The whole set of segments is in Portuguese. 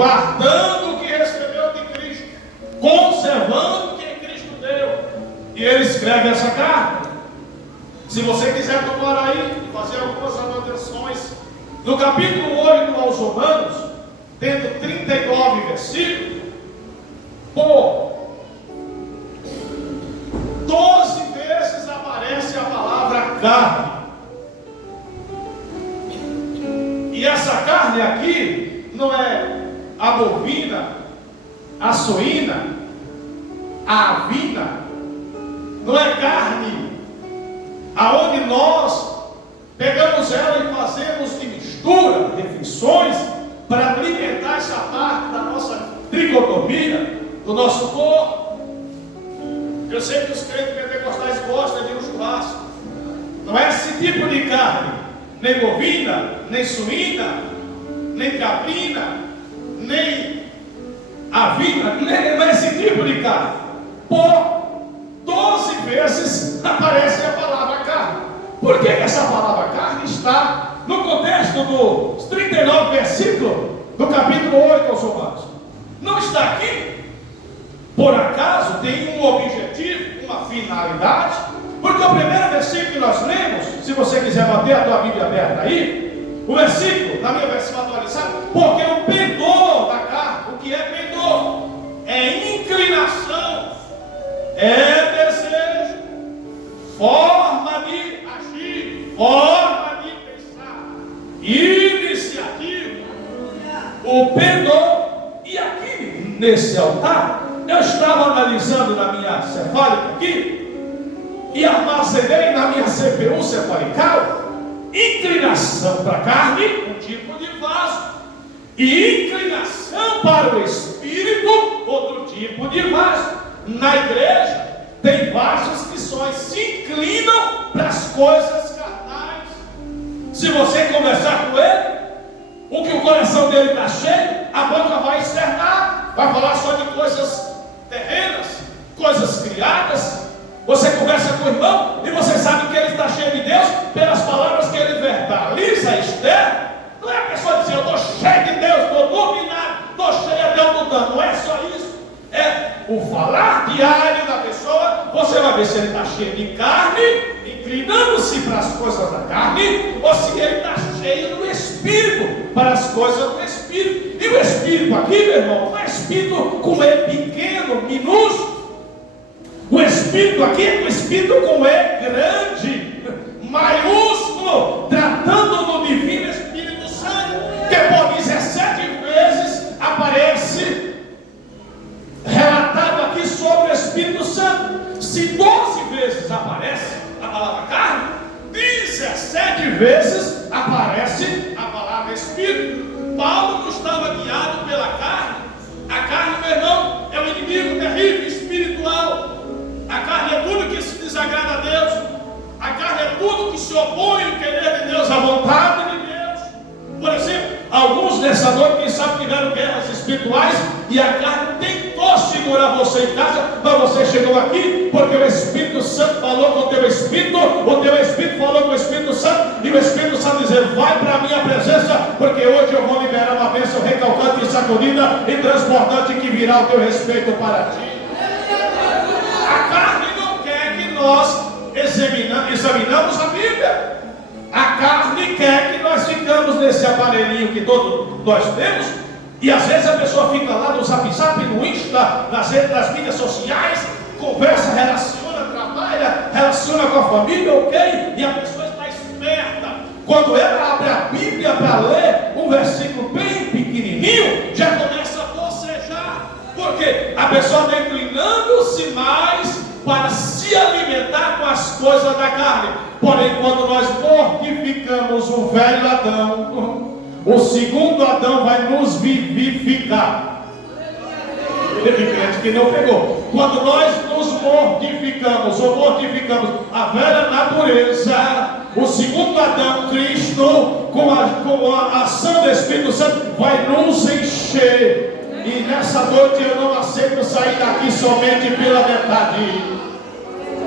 guardando o que recebeu de Cristo, conservando o que Cristo deu. E ele escreve essa carta. Se você quiser tomar aí e fazer algumas anotações, no capítulo 8 aos Romanos, tendo 39 versículos, por 12 vezes aparece a palavra carne. E essa carne aqui não é a bovina, a suína, a avina, não é carne aonde nós pegamos ela e fazemos de mistura, refeições, para alimentar essa parte da nossa tricotomia, do nosso corpo. Eu sei que os crentes pentecostais gostam de um churrasco. Não é esse tipo de carne, nem bovina, nem suína, nem caprina, nem avina, não é esse tipo de carne. Por 12 vezes aparece a palavra carne. Por que essa palavra carne está no contexto dos 39 versículos do capítulo 8 aos Romanos? Não está aqui por acaso, tem um objetivo, uma finalidade. Porque o primeiro versículo que nós lemos, se você quiser bater a tua Bíblia aberta aí, o versículo, na minha versão atualizada, porque o pendor da carne, o que é pendor? É inclinação, é desejo, forma de agir, forma de pensar, iniciativa, o pendor. E aqui, nesse altar, eu estava analisando na minha cefálica aqui, e armazenei na minha CPU cefalical, inclinação para a carne, um tipo de vaso, e inclinação para o espírito, outro tipo de vaso. Na igreja, tem vasos que só se inclinam para as coisas carnais. Se você conversar com ele, o que o coração dele está cheio, a boca vai externar, vai falar só de coisas terrenas, coisas criadas. Você conversa com o irmão e você sabe que ele está cheio de Deus pelas palavras que ele verbaliza externo. Não é a pessoa dizer, eu estou cheio de Deus, estou dominado, estou cheio até o mudando. Não é só isso. É o falar diário da pessoa. Você vai ver se ele está cheio de carne, inclinando-se para as coisas da carne, ou se ele está cheio do Espírito, para as coisas do Espírito. E o Espírito aqui, meu irmão, não é Espírito com E pequeno, minúsculo. O Espírito aqui é um Espírito com E grande, maiúsculo, tratando do Divino Espírito Santo, que por 17 vezes aparece relatado aqui sobre o Espírito Santo. Se 12 vezes aparece a palavra carne, 17 vezes aparece a palavra Espírito. Paulo não estava guiado pela carne. A carne, meu irmão, é um inimigo terrível espiritual. A carne é tudo que se desagrada a Deus. A carne é tudo que se opõe ao querer de Deus, à vontade de Deus. Por exemplo, alguns nessa noite, quem sabe, tiveram guerras espirituais e a carne tentou segurar você em casa, mas você chegou aqui porque o Espírito Santo falou com o teu Espírito falou com o Espírito Santo, e o Espírito Santo dizendo, vai para a minha presença, porque hoje eu vou liberar uma bênção recalcante e sacudida e transportante que virá ao teu respeito para ti. A carne não quer que nós examinamos a Bíblia. A carne quer que nós ficamos nesse aparelhinho que todos nós temos, e às vezes a pessoa fica lá no Zap Zap, no Insta, nas mídias sociais, conversa, relaciona, trabalha, relaciona com a família, ok? E a pessoa está esperta. Quando ela abre a Bíblia para ler um versículo bem pequenininho, já começa a bocejar. Por quê? A pessoa está inclinando-se mais para se alimentar com as coisas da carne. Porém, quando nós mortificamos o velho Adão, o segundo Adão vai nos vivificar. Teve crente que não pegou. Quando nós nos mortificamos a velha natureza, o segundo Adão, Cristo, com a ação do Espírito Santo, vai nos encher. E nessa noite eu não aceito sair daqui somente pela metade.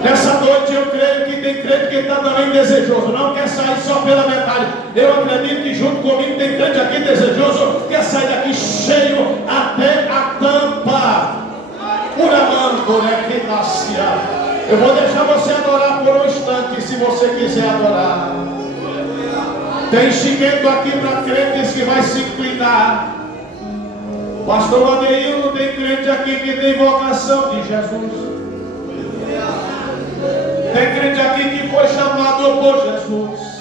Nessa noite eu creio que tem crente que está também desejoso, não quer sair só pela metade. Eu acredito que junto comigo tem crente aqui desejoso, quer sair daqui cheio Eu vou deixar você adorar por um instante, se você quiser adorar. Tem enchimento aqui para crentes que vai se inclinar. Pastor Adeildo, tem crente aqui que tem vocação de Jesus. Tem crente aqui que foi chamado por Jesus.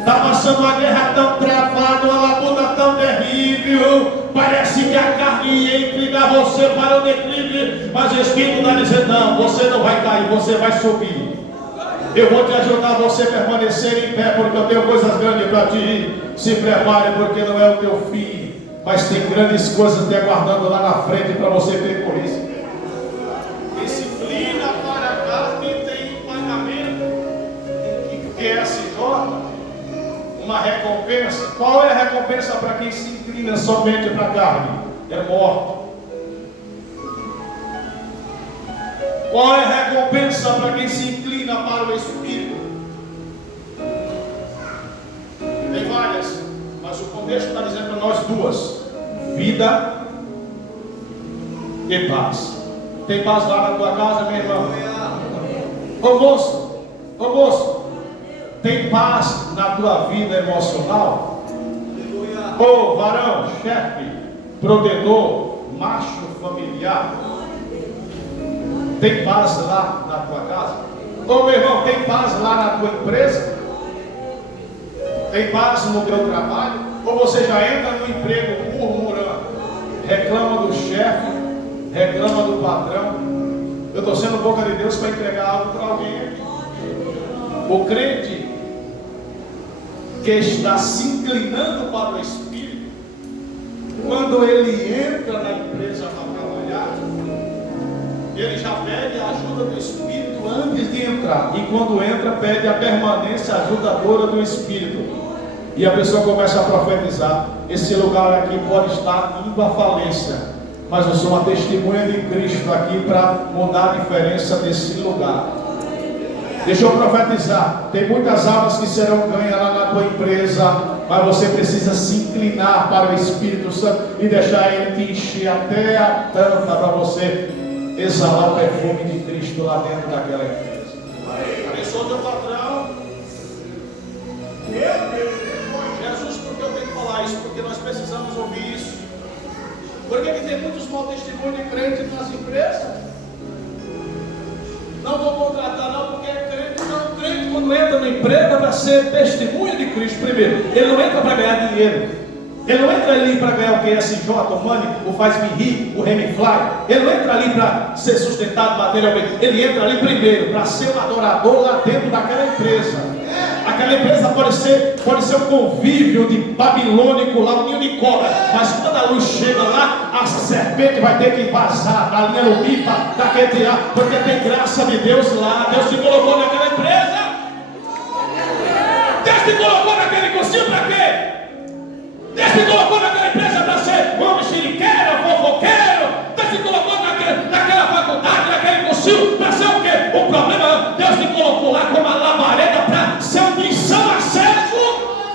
Está passando uma guerra tão travada, uma labuta tão terrível. Parece que a carne ia inclinar você para o declive, mas o Espírito está dizendo: não, você não vai cair, você vai subir. Eu vou te ajudar a você permanecer em pé, porque eu tenho coisas grandes para ti. Se prepare, porque não é o teu fim, mas tem grandes coisas te aguardando lá na frente para você percorrer. Disciplina para cá, que tem um pagamento, que é SJ. Uma recompensa. Qual é a recompensa para quem se inclina somente para a carne? É morte. Qual é a recompensa para quem se inclina para o Espírito? Tem várias, mas o contexto está dizendo para nós duas: vida e paz. Tem paz lá na tua casa, meu irmão? Ô moço, tem paz na tua vida emocional? Ô varão, chefe, protetor, macho familiar, tem paz lá na tua casa? Ô meu irmão, tem paz lá na tua empresa? Tem paz no teu trabalho? Ou você já entra no emprego murmurando, reclama do chefe, reclama do patrão? Eu estou sendo boca de Deus para entregar algo para alguém aqui. O crente que está se inclinando para o Espírito, quando ele entra na empresa para trabalhar, ele já pede a ajuda do Espírito antes de entrar, e quando entra pede a permanência ajudadora do Espírito, e a pessoa começa a profetizar: esse lugar aqui pode estar indo à falência, mas eu sou uma testemunha de Cristo aqui para mudar a diferença desse lugar. Deixa eu profetizar: tem muitas almas que serão ganhas lá na tua empresa, mas você precisa se inclinar para o Espírito Santo e deixar ele te encher até a tampa para você exalar o perfume de Cristo lá dentro daquela empresa. Abençoa teu patrão. Jesus, por que eu tenho que falar isso? Porque nós precisamos ouvir isso. Por que tem muitos maus testemunhos de crentes nas empresas? Não vou contratar não, porque é crente. Não, crente quando entra no emprego é para ser testemunha de Cristo primeiro. Ele não entra para ganhar dinheiro. Ele não entra ali para ganhar o QSJ, o Money, o Faz-me Rir, o Remifly. Ele não entra ali para ser sustentado materialmente. Ele entra ali primeiro para ser um adorador lá dentro daquela empresa. Aquela empresa pode ser um convívio de babilônico lá, um ninho de cobra, mas quando a luz chega lá, a serpente vai ter que vazar da linha lumita, daquele ar, porque tem graça de Deus lá. Deus te colocou naquela empresa. Deus te colocou naquele cursinho para quê? Deus te colocou naquela empresa para ser homem xeriqueiro, fofoqueiro. Deus te colocou naquela faculdade, naquele cursinho para ser o quê? O problema, Deus te colocou lá como uma labareda para ser um missão acesso.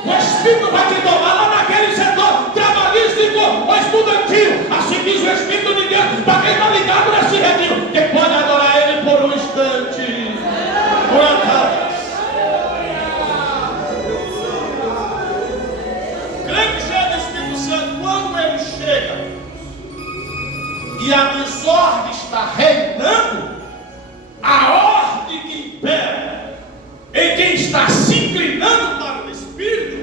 O Espírito vai te tomar lá naquele setor trabalhístico ou estudantil. Assim diz o Espírito de Deus para quem está ligado nesse redil, que pode adorar Ele por um instante. Crente cheio do Espírito Santo, quando ele chega e a desordem está reinando, a ordem que impera em quem está se inclinando para o Espírito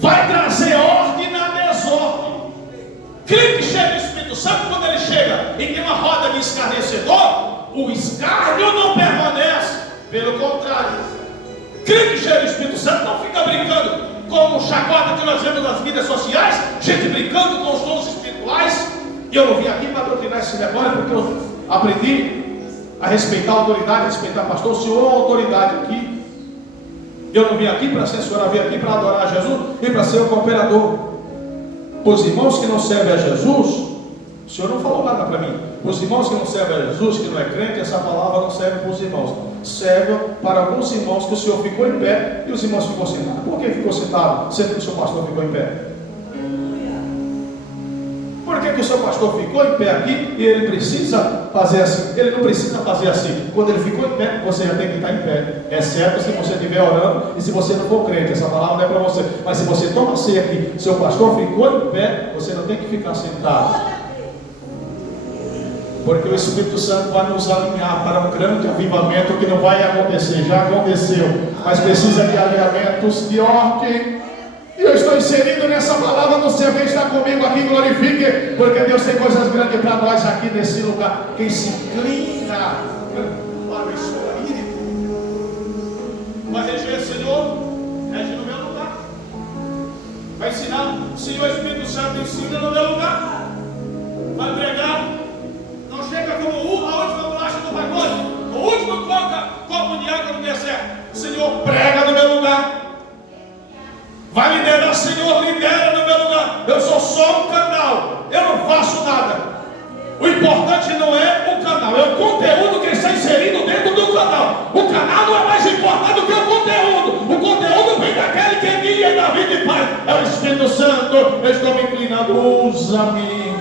vai trazer ordem na desordem. Crente cheio do Espírito Santo, quando ele chega e tem uma roda de escarnecedor, o escárnio não permanece, pelo contrário. Crente cheio do Espírito Santo não fica brincando com o chacota que nós vemos nas mídias sociais, gente brincando com os dons espirituais. E eu não vim aqui para doutrinar esse negócio, porque eu aprendi a respeitar a autoridade, a respeitar o pastor. O senhor é uma autoridade aqui. Eu não vim aqui para censurar, eu vim aqui para adorar a Jesus e para ser um cooperador. Os irmãos que não servem a Jesus, o senhor não falou nada para mim. Os irmãos que não servem a Jesus, que não é crente, essa palavra não serve para os irmãos. Serve para alguns irmãos que o senhor ficou em pé e os irmãos ficou sentados. Por que ficou sentado, sendo que o seu pastor ficou em pé? Porque que o seu pastor ficou em pé aqui e ele precisa fazer assim? Ele não precisa fazer assim. Quando ele ficou em pé, você já tem que estar em pé. Exceto se você estiver orando e se você não for crente. Essa palavra não é para você. Mas se você toma ceia aqui, seu pastor ficou em pé, você não tem que ficar sentado. Porque o Espírito Santo vai nos alinhar para um grande avivamento que não vai acontecer, já aconteceu, mas precisa de alinhamentos de ordem. E eu estou inserido nessa palavra, você vem estar comigo aqui, glorifique, porque Deus tem coisas grandes para nós aqui nesse lugar. Quem se inclina para o Espírito vai reger, Senhor, rege no meu lugar. Vai ensinar, Senhor Espírito Santo ensina no meu lugar. Vai pregar. Não chega como a última bolacha do pacote, o último copo de água no deserto. Senhor, prega no meu lugar. Vai liderar, Senhor, lidera no meu lugar. Eu sou só um canal, eu não faço nada. O importante não é o canal, é o conteúdo que está inserido dentro do canal. O canal não é mais importante do que o conteúdo. O conteúdo vem daquele que guia na vida e paz. É o Espírito Santo. Eu estou me inclinando, usa-me.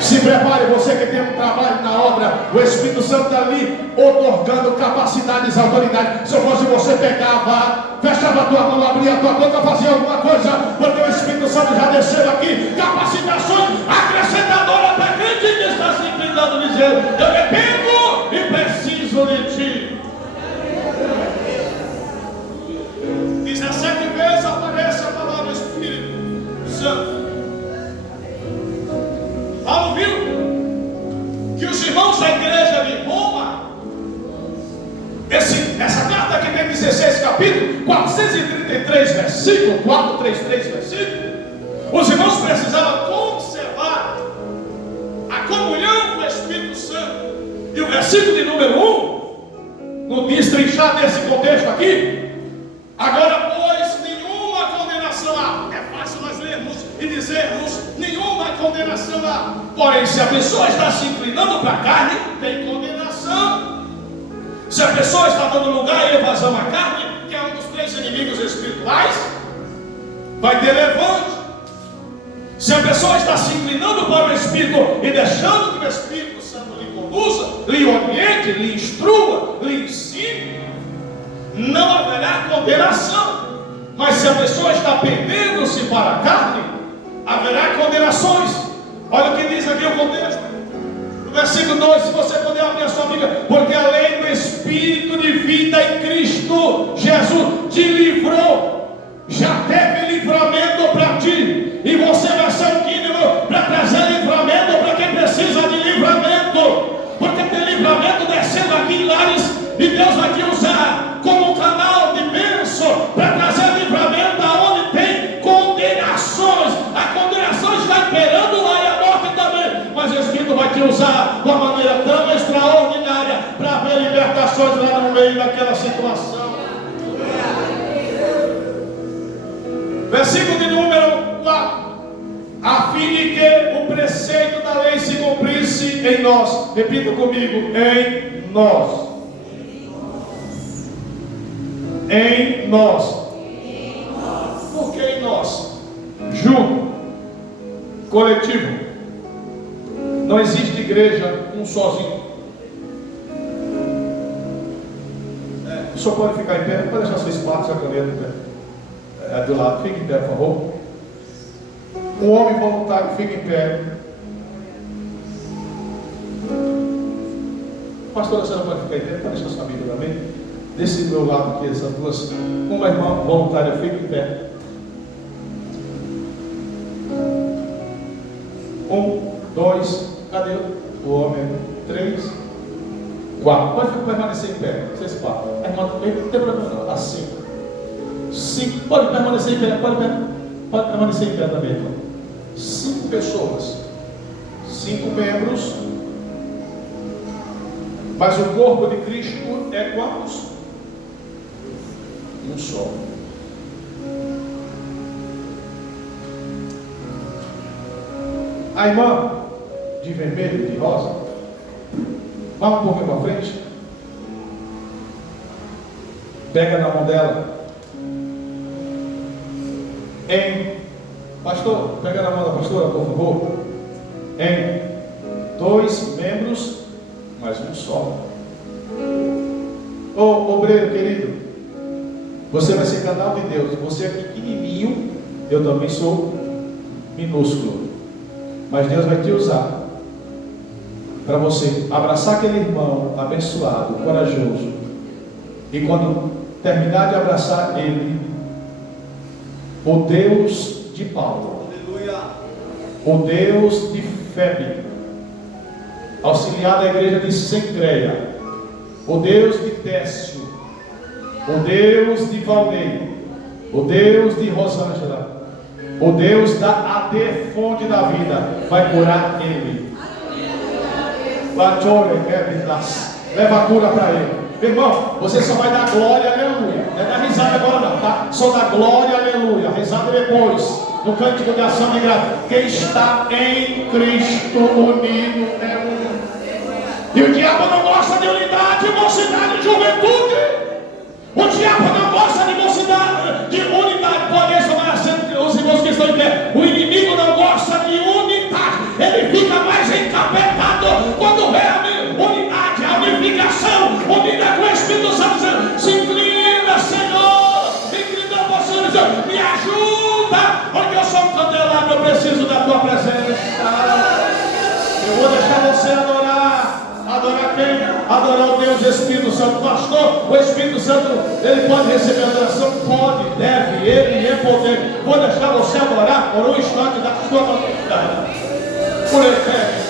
Se prepare, você que tem um trabalho na obra, o Espírito Santo está ali otorgando capacidades e autoridades. Se eu fosse você, pegava, fechava a tua mão, abria a tua boca, fazia alguma coisa, porque o Espírito Santo já desceu aqui. Capacitações acrescentadoras para quem que está se inclinando, dizendo: eu dependo e preciso de ti. 17 vezes aparece a palavra do Espírito Santo. Paulo viu que os irmãos da igreja de Roma, essa carta aqui tem 16 capítulos, 433 versículos, 433 versículos. Os irmãos precisavam conservar a comunhão com o Espírito Santo. E o versículo de número 1, no destrinchar desse contexto aqui: agora, pois, nenhuma condenação há. É fácil nós lermos e dizermos: nenhuma condenação há. Porém, se a pessoa está se inclinando para a carne, tem condenação. Se a pessoa está dando lugar e evasão à carne, que é um dos 3 inimigos espirituais, vai ter levante. Se a pessoa está se inclinando para o Espírito e deixando que o Espírito Santo lhe conduza, lhe oriente, lhe instrua, lhe ensine, não haverá condenação. Mas se a pessoa está pendendo-se para a carne, haverá condenações. Olha o que diz aqui o contexto. No versículo 2, se você puder abrir a sua Bíblia: porque a lei do Espírito de vida em Cristo Jesus te livrou. Já teve livramento para ti, e você vai ser um mínimo para trazer livramento para quem precisa de livramento. Porque tem livramento descendo aqui em lares, e Deus vai te usar como um canal de bênção para trazer livramento aonde tem condenações. A condenação está imperando lá, e a morte também, mas o Espírito vai te usar de uma maneira tão extraordinária para ver libertações lá no meio daquela situação. Versículo de número 4: a fim de que o preceito da lei se cumprisse em nós. Repita comigo: em nós. Em nós. Por que em nós? Junto, coletivo. Não existe igreja um sozinho. O senhor pode ficar em pé, pode deixar seu espaço, a caneta do lado, fique em pé, por favor. Um homem voluntário, fica em pé. Pastor, a senhora pode ficar em pé, pode deixar sua Bíblia também. Desse meu lado aqui, essas duas. Uma irmã voluntária, fica em pé. 1, 2, cadê o homem? 3, 4. Pode permanecer em pé. 6, 4. A irmã também não tem problema não. Assim. 5. Pode permanecer em pé. Pode permanecer em pé também, irmão. 5 pessoas. 5 membros. Mas o corpo de Cristo é quantos? Um só. A irmã de vermelho e de rosa, vá um pouquinho para frente. Pega na mão dela. Pastor, pega na mão da pastora, por favor. em 2 membros, mas um só. Ô obreiro querido, você vai ser canal de Deus. Você é pequenininho, eu também sou minúsculo, mas Deus vai te usar para você abraçar aquele irmão abençoado, corajoso, e quando terminar de abraçar ele, o Deus de Paulo, o Deus de Febe, auxiliar da igreja de Sencreia, o Deus de Técio, o Deus de Valnei, o Deus de Rosângela, o Deus da AD Fonte da Vida, vai curar ele. Leva a cura para ele. Meu irmão, você só vai dar glória, aleluia. Não é dar risada agora não, tá? Só dá glória, aleluia. Risada depois, no cântico de ação de graça. Quem está em Cristo unido é um. E o diabo não gosta de unidade, mocidade e juventude. O diabo não gosta de mocidade, de unidade. Pode chamar os irmãos que estão em pé. O inimigo não gosta de unidade. Ele fica mais encapetado quando vê a unidade, a unificação, unida com o Espírito Santo. Se inclina, Senhor. Inclina para o Senhor e diz: me ajuda, porque eu sou um candelabro, eu preciso da tua presença. Eu vou deixar você adorar. Adorar quem? Adorar o Deus Espírito Santo. Pastor, o Espírito Santo, ele pode receber adoração? Pode, deve, ele é poder. Vou deixar você adorar por um instante da sua vontade. Por efeito,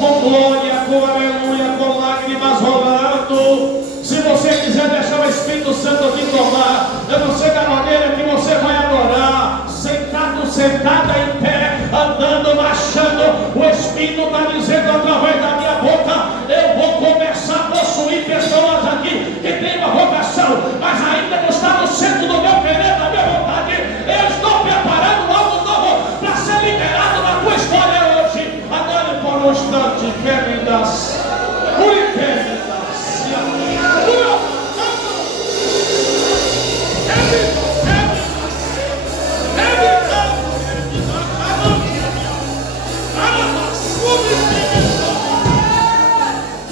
com glória, com aleluia, com lágrimas rolando. Se você quiser deixar o Espírito Santo te tomar, eu não sei da maneira que você vai adorar, sentado, sentada em pé, andando, marchando. O Espírito está dizendo através da minha boca: eu vou começar a possuir pessoas aqui que têm uma vocação, mas ainda não está no centro do meu querer, da minha vontade. Eu estou preparando algo novo para ser liberado na tua história hoje. Adore por um instante, queridas.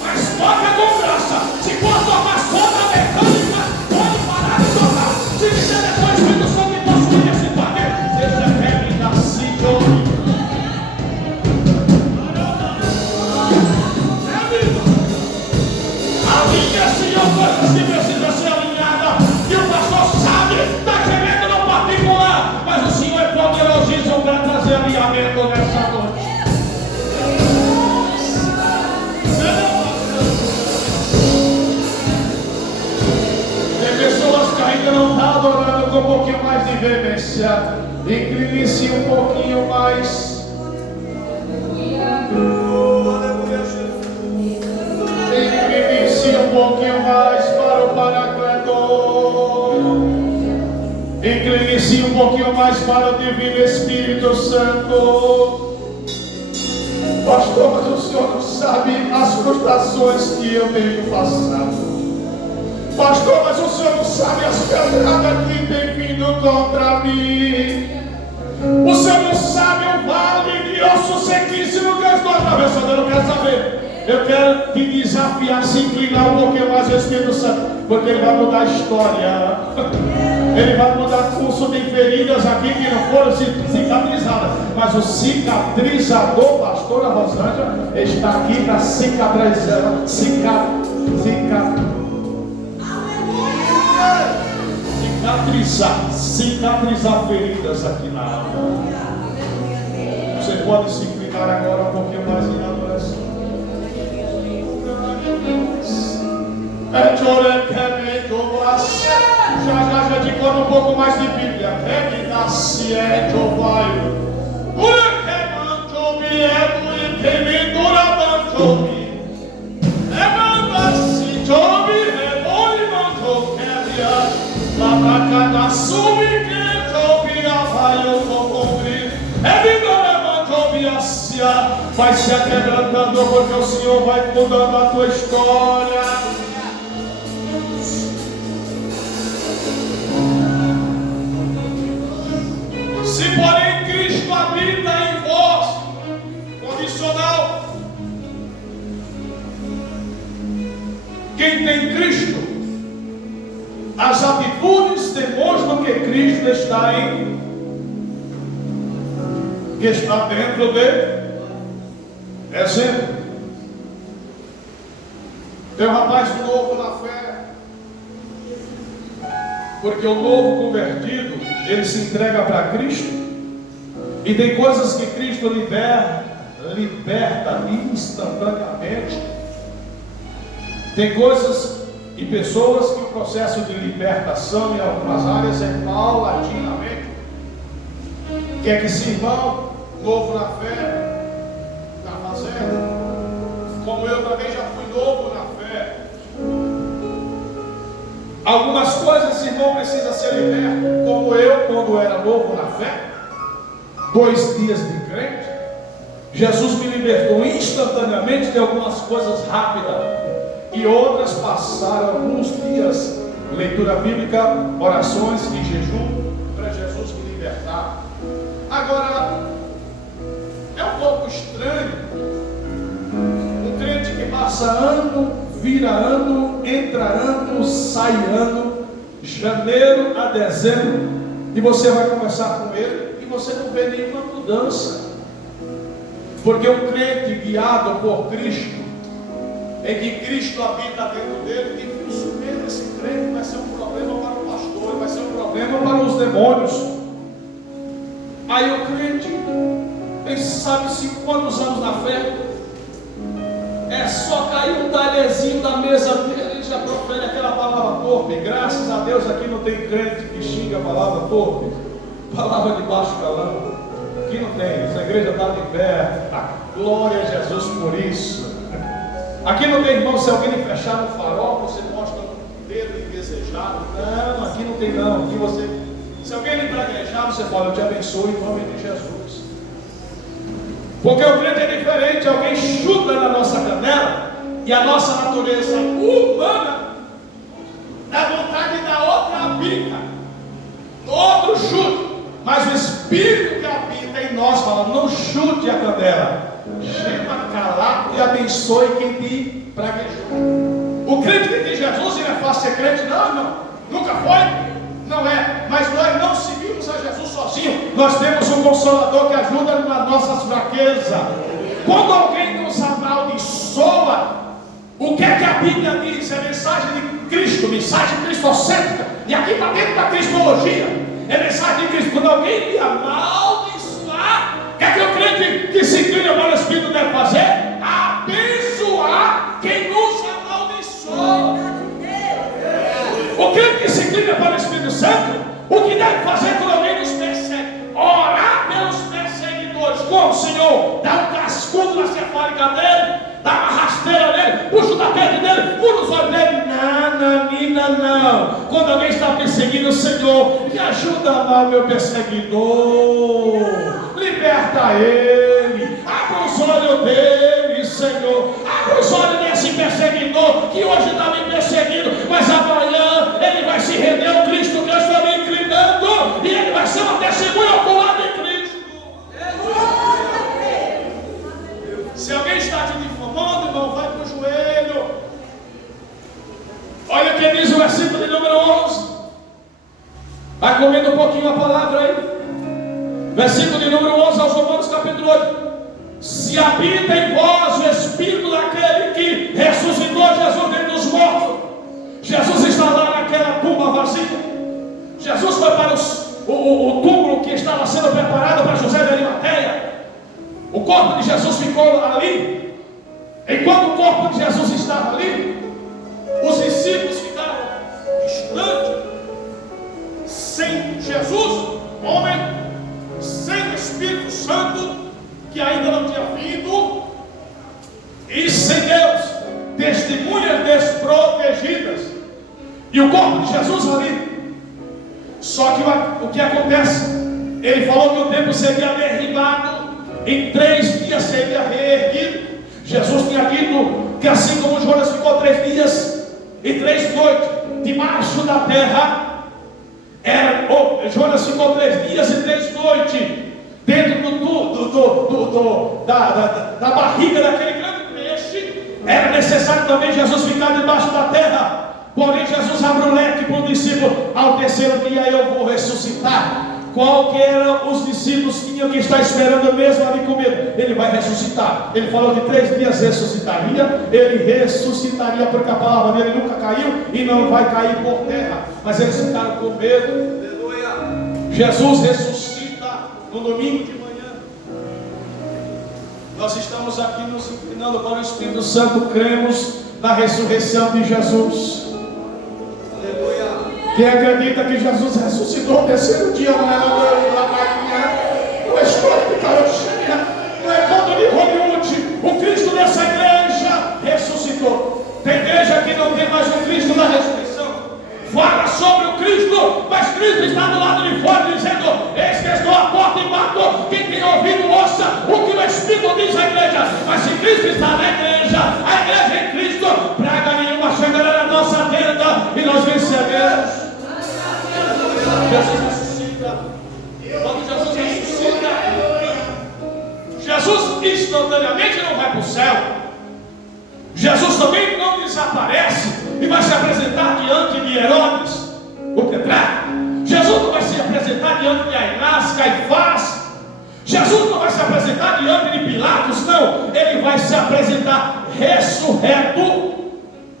Mas toca com graça. Se for tocar só na mecânica, pode parar de tocar. Se quiser depois Espírito Santo e possuir esse poder, seja fé nascido. Alinha, Senhor, coisas que precisam ser alinhadas. E o pastor sabe, está gemendo no particular, mas o Senhor é poderosíssimo para trazer alinhamento nessa noite. Tem pessoas que ainda não estão adorando com um pouquinho mais de veemência. Incline-se um pouquinho mais. Incline-se um pouquinho mais para o Paracleto. Incline-se um pouquinho mais para o Divino Espírito Santo. Pastor, mas o Senhor não sabe as frustrações que eu tenho passado. Pastor, mas o Senhor não sabe as pedradas que tem vindo contra mim. O Senhor não sabe o vale de osso sequíssimo que eu estou atravessando. Eu não quero saber. Eu quero te desafiar a se inclinar um pouquinho mais ao Espírito Santo, porque Ele vai mudar a história. Ele vai mudar curso de feridas aqui que não foram cicatrizadas, mas o cicatrizador, pastora Rosângela, está aqui para cicatrizar, cicatrizar feridas aqui na alma. Você pode se inclinar agora um pouquinho mais em adoração. Já te conta um pouco mais de Bíblia. Vai se aquebrantando, porque o Senhor vai mudando a tua história. Se porém Cristo habita em vós, quando porque Cristo está dentro dele. Exemplo: tem um rapaz novo na fé, porque o novo convertido, ele se entrega para Cristo, e tem coisas que Cristo liberta instantaneamente. Tem coisas e pessoas que o processo de libertação em algumas áreas é paulatinamente. Quer que esse irmão novo na fé está fazendo, como eu também já fui novo na fé. Algumas coisas esse irmão precisa ser liberto, como eu quando era novo na fé. 2 dias de crente, Jesus me libertou instantaneamente de algumas coisas rápidas, e outras passaram alguns dias, leitura bíblica, orações e jejum, para Jesus me libertar. Agora, é um pouco estranho um crente que passa ano, vira ano, entra ano, sai ano, janeiro a dezembro, e você vai conversar com ele e você não vê nenhuma mudança. Porque um crente guiado por Cristo, em que Cristo habita dentro dele, dificilmente esse crente vai ser um problema para o pastor, vai ser um problema para os demônios. Aí o crente, ele sabe 5 anos na fé, é só cair um talherzinho da mesa dele e já profere aquela palavra torpe. Graças a Deus aqui não tem crente que xinga a palavra torpe, palavra de baixo calão. Aqui não tem, essa igreja está de pé. Glória a Jesus por isso. Aqui não tem, irmão, se alguém lhe fechar no farol, você mostra um dedo indesejado. Não, aqui não tem não. Aqui você, se alguém lhe praguejar, você fala: eu te abençoo em nome de Jesus. Porque o crente é diferente. Alguém chuta na nossa canela e a nossa natureza humana dá vontade de dar outra bica, outro chute. Mas o Espírito que habita em nós fala: não chute a canela, gema calado e abençoe quem te praguejou. O crente que tem Jesus, ele é fácil ser crente? Não, irmão, nunca foi, não é. Mas nós não seguimos a Jesus sozinho. Nós temos um Consolador que ajuda nas nossas fraquezas. Quando alguém nos amaldiçoa, o que é que a Bíblia diz? É mensagem de Cristo, mensagem cristocêntrica. E aqui está dentro da cristologia. É mensagem de Cristo. Quando alguém me amaldiçoar, o que é que o crente que se inclina para o Espírito deve fazer? Abençoar quem nos amaldiçoa. O crente que se inclina para o Espírito Santo, o que deve fazer quando alguém nos persegue? Orar pelos perseguidores. Como, Senhor? Dá um cascudo na cefálica dele, dá uma rasteira nele, puxa o tapete dele, puxa os olhos dele. Não. Quando alguém está perseguindo, Senhor, me ajuda lá, meu perseguidor, liberta ele, abra os olhos dele, Senhor, abra os olhos desse perseguidor que hoje está me perseguindo, mas amanhã ele vai se render ao Cristo que eu estou me inclinando, e ele vai ser uma testemunha ocular de Cristo. Se alguém está te difamando, irmão, vai para o joelho. Olha o que diz o versículo de número 11. Vai comendo um pouquinho a palavra aí. Versículo de número 11 aos Romanos capítulo 8. Se habita em vós o Espírito daquele que ressuscitou Jesus dentre os mortos. Jesus está lá naquela tumba vazia. Jesus foi para o túmulo que estava sendo preparado para José de Arimateia. O corpo de Jesus ficou ali. Enquanto o corpo de Jesus estava ali, os discípulos ficaram distantes, sem Jesus, homem, sem o Espírito Santo, que ainda não tinha vindo, e sem Deus, testemunhas desprotegidas, e o corpo de Jesus ali. Só que o que acontece? Ele falou que o templo seria derribado, em 3 dias seria reerguido. Jesus tinha dito que assim como Jonas ficou 3 dias e 3 noites debaixo da terra, Jonas ficou 3 dias e 3 noites dentro da barriga daquele grande peixe. Era necessário também Jesus ficar debaixo da terra Porém Jesus abre o leque para o discípulo: ao terceiro dia eu vou ressuscitar. Qual que eram os discípulos que tinham que estar esperando mesmo ali com medo? Ele vai ressuscitar. Ele falou de 3 dias ressuscitaria. Ele ressuscitaria porque a palavra dele nunca caiu e não vai cair por terra. Mas eles ficaram com medo. Aleluia. Jesus ressuscita no domingo de manhã. Nós estamos aqui nos inclinando para o Espírito Santo. Cremos na ressurreição de Jesus. Quem acredita que Jesus ressuscitou no terceiro dia, não é ladainha, não é história de carochinha, não é conto de Hollywood. O Cristo dessa igreja ressuscitou. Tem igreja que não tem mais o Cristo da ressurreição. Fala sobre o Cristo, mas Cristo está do lado de fora dizendo: eis que estou à porta e bato. Quem tem ouvido, ouça o que o Espírito diz à igreja. Mas se Cristo está na igreja, a igreja é Cristo, praga nenhuma chegará na nossa tenda e nós venceremos. Jesus ressuscita. Quando Jesus ressuscita, Jesus instantaneamente não vai para o céu. Jesus também não desaparece e vai se apresentar diante de Herodes, o tetrarca. Jesus não vai se apresentar diante de Anás, Caifás. Jesus não vai se apresentar diante de Pilatos, não. Ele vai se apresentar ressurreto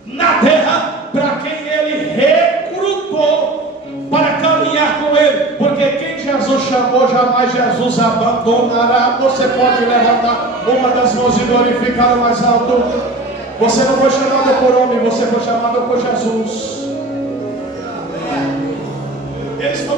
na terra para quem ele recrutou para caminhar com ele, porque quem Jesus chamou, jamais Jesus abandonará. Você pode levantar uma das mãos e glorificar o mais alto. Você não foi chamado por homem, você foi chamado por Jesus. Eles estão